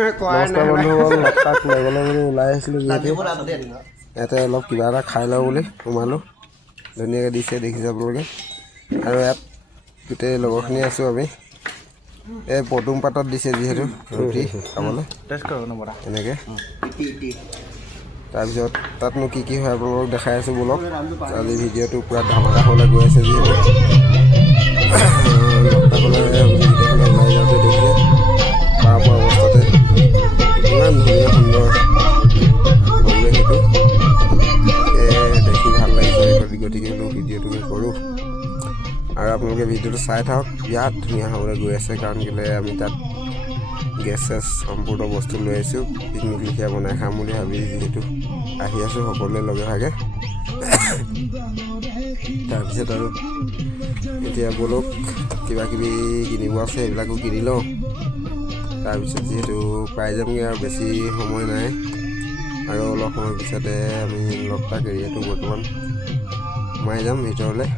নমস্কাৰ বন্ধুসকল, লগ ল'বলৈ বুলি ওলাই আহিছিলোঁ যিহেতু ইয়াতে অলপ কিবা এটা খাই লওঁ বুলি সোমালোঁ। ধুনীয়াকৈ দিছে দেখিছে আপোনালোকে। আৰু ইয়াত গোটেই লগৰখিনি আছোঁ আমি। এই পদুম পাতত দিছে যিহেতু ৰুটি খাবলৈ এনেকৈ। তাৰপিছত তাতনো কি কি হয় আপোনালোকক দেখাই আছোঁ বলক। আজি ভিডিঅ'টো পূৰা ধামাকা হ'বলৈ গৈ আছে যিহেতু লগতাকলৈ গোটেইখিনি ওলাই যাওঁতে দেখিছে পাৰ পৰা অৱস্থাতে ইমান ধুনীয়া সুন্দৰ পৰিৱেশ সেইটো দেখি ভাল লাগিছে। গতিকে হ'লেও ভিডিঅ'টোকে কৰোঁ আৰু আপোনালোকে ভিডিঅ'টো চাই থাকক। বিৰাট ধুনীয়া হ'বলৈ গৈ আছে, কাৰণ কেলৈ আমি তাত গেছ চেছ সম্পূৰ্ণ বস্তু লৈ আহিছোঁ। পিকনিক লেখীয়া বনাই খাম বুলি ভাবি যিহেতু আহি আছোঁ সকলোৱে লগে ভাগে। তাৰপিছত আৰু এতিয়া বলক কিবা কিবি কিনিব আছে সেইবিলাকো কিনি লওঁ। তাৰপিছত যিহেতু পাই যামগৈ আৰু বেছি সময় নাই, আৰু অলপ সময় পিছতে আমি লগতাক এৰিয়াটো বৰ্তমান সোমাই যাম ভিতৰলৈ।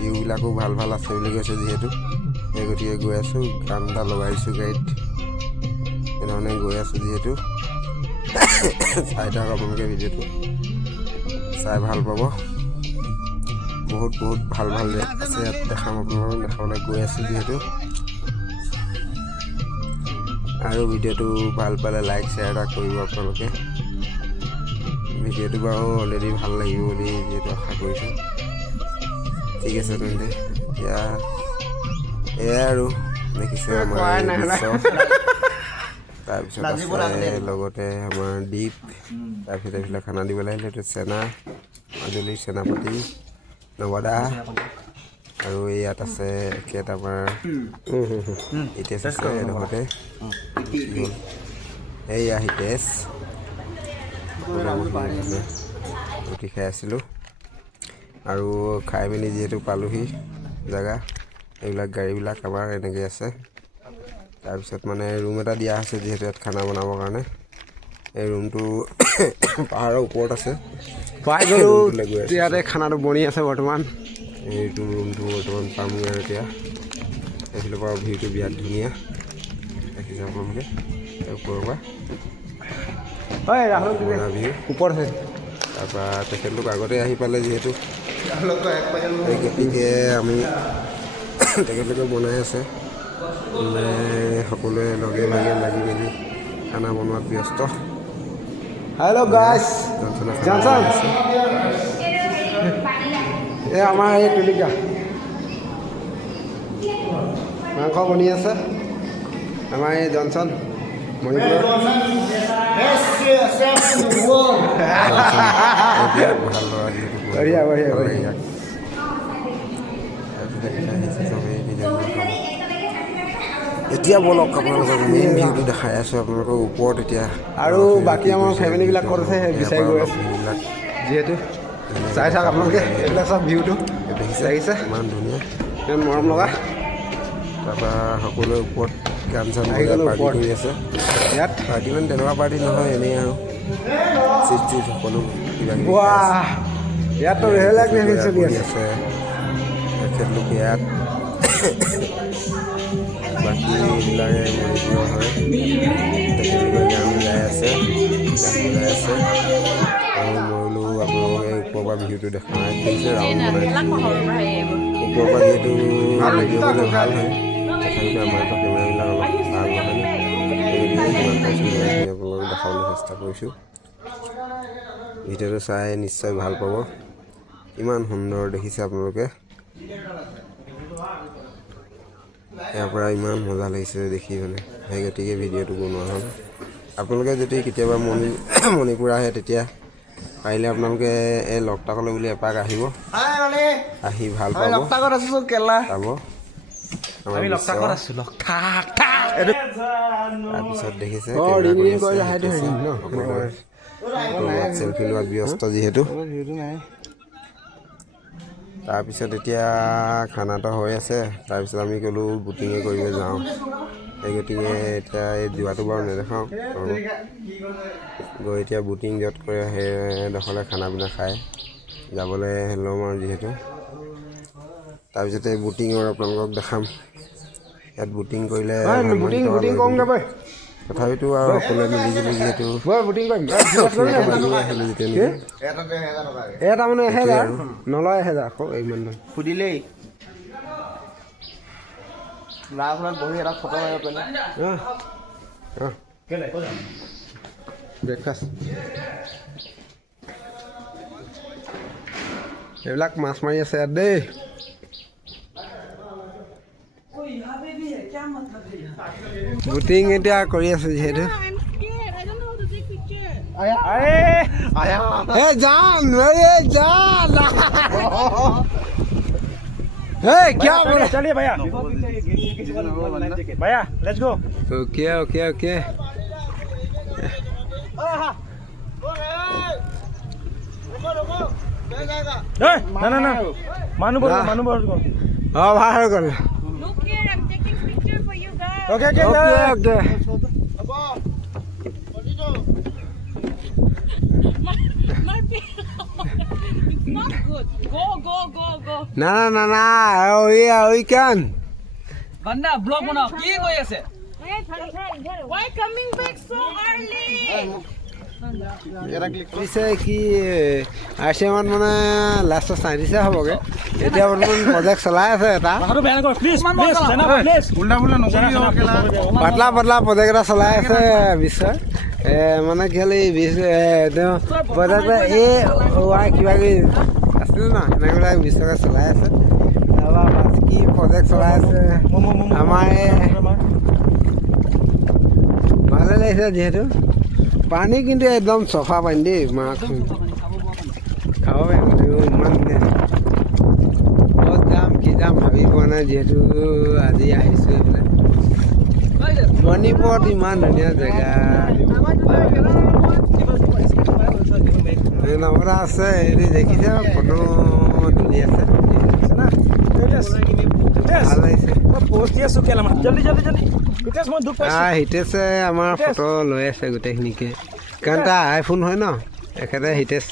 ভিউবিলাকো ভাল ভাল আছে বুলি কৈছে যিহেতু, সেই গতিকে গৈ আছোঁ। গান এটা লগাই দিছোঁ গাড়ীত, সেইধৰণে গৈ আছোঁ যিহেতু। চাই থাকক আপোনালোকে, ভিডিঅ'টো চাই ভাল পাব। বহুত বহুত ভাল ভাল আছে ইয়াত দেখাম আপোনালোকক, দেখাবলৈ গৈ আছোঁ যিহেতু। আৰু ভিডিঅ'টো ভাল পালে লাইক শ্বেয়াৰ এটা কৰিব আপোনালোকে। ভিডিঅ'টো বাৰু অলৰেডি ভাল লাগিব বুলি যিহেতু আশা কৰিছোঁ। ঠিক আছে তেন্তে এতিয়া এয়াই আৰু দেখিছে আমাৰ দৃশ্য। তাৰপিছত আছে লগতে আমাৰ দ্বীপ। তাৰপিছত এইফালে খানা দিবলৈ আহিলে এইটো চেনা, মাজুলীৰ চেনাপতি, নৱদা। আৰু ইয়াত আছে এখেত আমাৰ হিতেশ আছে এডোখৰতে। এইয়া হিতেশ ৰুটি খাই আছিলোঁ। আৰু খাই মেলি যিহেতু পালোহি জেগা, এইবিলাক গাড়ীবিলাক আমাৰ এনেকৈ আছে। তাৰপিছত মানে ৰুম এটা দিয়া হৈছে যিহেতু ইয়াত খানা বনাবৰ কাৰণে। এই ৰুমটো পাহাৰৰ ওপৰত আছে। পাই গ'লোঁ, ইয়াতে খানাটো বনি আছে বৰ্তমান। এইটো ৰুমটো বৰ্তমান পামগৈ আৰু এতিয়া। এইফালৰ পৰা ভিউটো বিৰাট ধুনীয়া দেখিছে আপোনালোকে ওপৰৰ পৰা ভিউ ওপৰত আছে। তাৰপৰা তেখেতলোক আগতে আহি পালে যিহেতু, এই গতিকে আমি তেখেতলোকে বনাই আছে। সকলোৱে লগে ভাগে লাগি মেলি খানা বনোৱাত ব্যস্ত। হেল্ল' গাইছ, জনচন এই আমাৰ এই তুলিকা মাংস বনি আছে। আমাৰ এই জনচন মণিপুৰৰ ভাল ল'ৰা যিহেতু এতিয়া বলক আপোনালোকক মেইন ভিউটো দেখাই আছোঁ আপোনালোকৰ ওপৰত এতিয়া। আৰু বাকী আমাৰ ফেমিলিবিলাক ক'ত আছে সেই বিচাৰি গৈ আছে যিহেতু। চাই থাকক আপোনালোকে, এইবিলাক চব ভিউটো দেখিছে ইমান ধুনীয়া, ইমান মৰম লগা। তাৰপৰা সকলোৱে ওপৰত গান চান পাৰ্টি কৰি আছে। ইয়াত পাৰ্টি মানে তেনেকুৱা পাৰ্টি নহয়, এনেই আৰু চিট চিট সকলো কিবা কিবি ইয়াততো চলি আছে তেখেতলোক ইয়াত। বাকী এইবিলাকে মণিপুৰৰ হয়, তেখেতলোকে গান গাই আছে, গান বজাই আছে। আৰু মই বোলো আপোনালোকে ওপৰৰ পৰা ভিউটো দেখাই দেখিছে। ৰাউণ্ড বনাইছোঁ ওপৰৰ পৰা যিহেতু ভিডিঅ' কৰিলে ভাল হয়, তথাপিতো আমাৰ পৰা কেমেৰাবিলাক অলপ ভাল নহয়। সেইগতিকে যিমান পাইছোঁ সিমানখিনি আপোনালোকক দেখাবলৈ চেষ্টা কৰিছোঁ। ভিডিঅ'টো চাই নিশ্চয় ভাল পাব। ইমান সুন্দৰ দেখিছে আপোনালোকে। ইয়াৰ পৰা ইমান মজা লাগিছে দেখি মানে, সেই গতিকে ভিডিঅ'টো বনোৱা হ'ল। আপোনালোকে যদি কেতিয়াবা মণিপুৰ আহে তেতিয়া পাৰিলে আপোনালোকে এই লগতাকলৈ বুলি এপাক আহিব, আহি ভাল পাব। তাৰপিছত দেখিছে চেলফি লোৱাত ব্যস্ত যিহেতু। তাৰপিছত এতিয়া খানাটো হৈ আছে। তাৰপিছত আমি ক'লোঁ বুকিঙে কৰিব যাওঁ। সেই গতিকে এতিয়া এই যোৱাটো বাৰু নেদেখাওঁ, গৈ এতিয়া বুটিং য'ত কৰে সেইডোখৰলৈ খানা পিনা খাই যাবলৈ ল'ম আৰু যিহেতু। তাৰপিছতে বুটিঙৰ আপোনালোকক দেখাম। ইয়াত বুটিং কৰিলে তথাপিতো আৰু সকলোৱে মিলিজুলি যিহেতু বুকিং কৰিম আহিলোঁ যেতিয়া এটা মানে 1000 নলয় 1000 আকৌ ইমান সুধিলেই নাওখনত বহি এটা ফটো মাৰিব পাৰিলে ব্ৰেকফাষ্ট এইবিলাক মাছ মাৰি আছে ইয়াত দেই বুটিং এতিয়া কৰি আছো যিহেতু जान मेरे जान क्या बोल चलिए भैया भैया let's go okay okay okay ना मानू बोल हाँ बाहर कर Look here, I'm taking picture for you guys. Okay okay okay My it's not good. Go. ना ना ना we can बंदा ब्लॉग बनाओ की कोई ऐसे Why coming back so early? পিছে কি আৰচিএমত মানে লাষ্টত 37 হ'বগৈ এতিয়া বৰ্তমান প্ৰজেক্ট চলাই আছে এটা কথাটো বেয়া নকৰ প্লিজ প্লিজ উল্টা পুল্টা নকৰিবি পাতলা পাতলা প্ৰজেক্ট এটা চলাই আছে বিশ্বই মানে কি হ'ল এই তেওঁ প্ৰজেক্ট এই কিবা কিবি আছিল ন সেনেকুৱাবিলাক বিশ্বকে চলাই আছে তাৰপৰা কি প্ৰজেক্ট চলাই আছে আমাৰ ভালে লাগিছে যিহেতু পানী কিন্তু একদম চফা পানী দেই মাছ খাব পাৰিম ইমান ক'ত যাম কি যাম ভাবি পোৱা নাই যিহেতু আজি আহিছোঁ এইফালে মণিপুৰত ইমান ধুনীয়া জেগা নমৰা আছে হেৰি দেখিছে ফটো তুলি আছে ভাল লাগিছে হিতেশে আমাৰ ফটো লৈ আছে গোটেইখিনিকে কাৰণ তাৰ আইফোন হয় ন একেবাৰে হিতেশ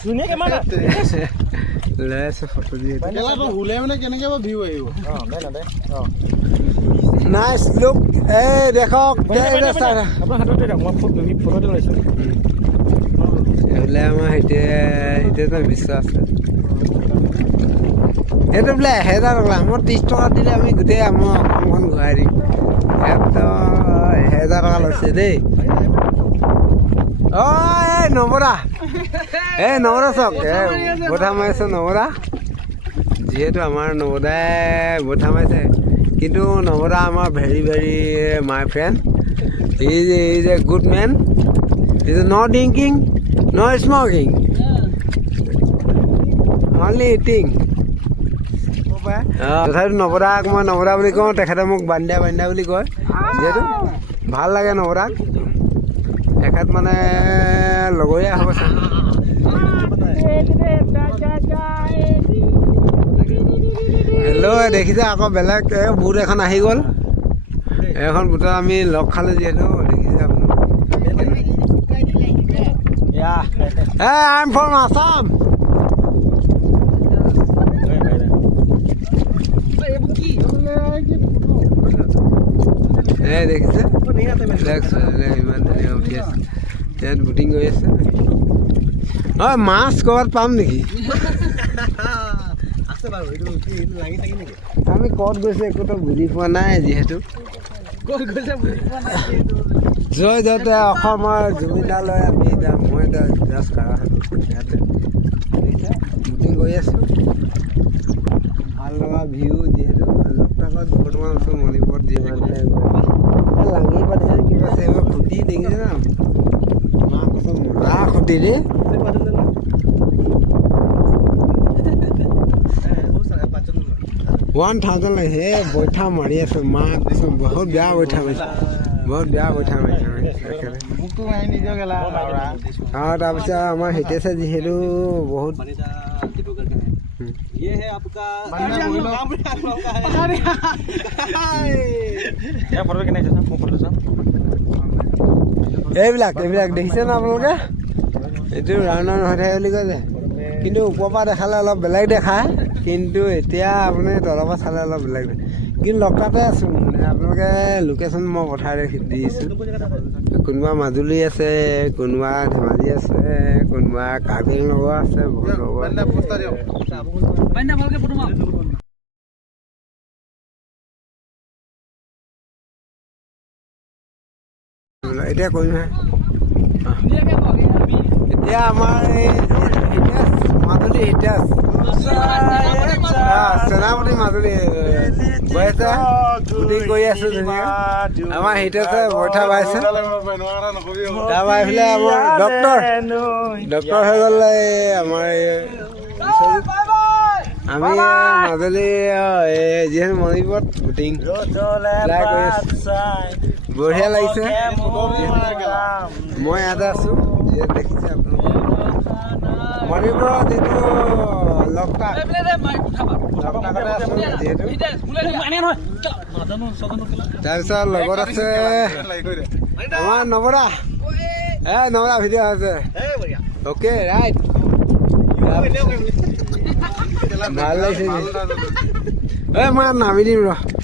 লৈ আছে ফটো যিহেতু নাইচ লুক এই দেখক এইফালে আমাৰ হিতেশৰ বিশ্ব আছে সেইটো বোলে 1000 টকা মই 30 টকা দিলে আমি গোটেই আমাৰ অসমখন ঘূৰাই দিম একদম 1000 টকা লৈছে দেই নমৰা নমৰা চাওক বঠা মাৰিছে নমৰা যিহেতু আমাৰ নমদাই বঠা মাৰিছে কিন্তু নমৰা আমাৰ very my friend is a good man is no drinking no smoking only eating তথাপিতো নৱদাক মই নৱদা বুলি কওঁ তেখেতে মোক বান্দিয়া বুলি কয় যিহেতু ভাল লাগে নৱদাক এখেত মানে লগৰীয়া হ'ব হেল্ল' দেখিছে আকৌ বেলেগ বুট এখন আহি গ'ল এখন বুটত আমি লগ খালোঁ যিহেতু দেখিছে আপুনি আই এম ফ্ৰম আছাম দেখিছে ইমান ধুনীয়া উঠি আছে ইয়াত বুটিং কৰি আছে মাছ ক'ৰবাত পাম নেকি আমি ক'ত গৈছে একোতো বুজি পোৱা নাই যিহেতু জয় জয়তে অসমৰ জুবিনদালৈ আমি যাম মই জাষ্ট ইয়াতে বুটিং কৰি আছোঁ ভাল লগা ভিউ যিহেতু লকটাকত বৰ্তমান আছোঁ মণিপুৰত যিমান লাঙি পাতিছে কিবা আছে এইবাৰ খুটি দেখিছে না মজা খুটি দেই 1000 লাগে বৈঠা মাৰি আছে মাক বহুত বেয়া বৈঠা মাৰিছে তাৰপিছত আমাৰ হিতেশে যিহেতু বহুত ये है आपका এইবিলাক দেখিছে ন আপোনালোকে এইটো ৰাউণ্ড হৈ থাকে বুলি কয় যে কিন্তু ওপৰৰ পৰা দেখালে অলপ বেলেগ দেখায় কিন্তু এতিয়া আপুনি তলৰ পৰা চালে অলপ বেলেগ দেখে কিন্তু লকটাতে আছোঁ আপোনালোকে লোকেশ্যন মই পঠাই দিছোঁ কোনোবা মাজুলী আছে কোনোবা ধেমাজি আছে কোনোবা কাৰ্বি নগৰ আছে বহুত নগৰ বান্ধা ভালকে ফটো মাৰ এতিয়া কৰিমহে ধুনীয়াকে কওক আমি এতিয়া আমাৰ এই হিতেশ মাজুলী হিতেশ সেনাপতি মাজুলী বৈছে শ্বুটিং কৰি আছোঁ ধুনীয়া আমাৰ হিতেশে বৈঠা বাইছে তাৰপৰা এইফালে আমাৰ ডক্টৰ হৈ গ'ল এই আমাৰ বিশ্বজিৎ আমি মাজুলী যিহেতু মণিপুৰত শ্বুটিং ট্ৰাই কৰি আছোঁ বঢ়িয়া লাগিছে মই ইয়াতে আছোঁ যিহেতু দেখিছে আপোনালোকে মণিপুৰৰ যিটো লকটাক লকটাকতে আছোঁ যিহেতু তাৰপিছত লগত আছে আমাৰ নৱদা নৱদা ভিডিঅ' আছে অ'কে ৰাইট ভাল লাগিছে মই নামি দিম ৰ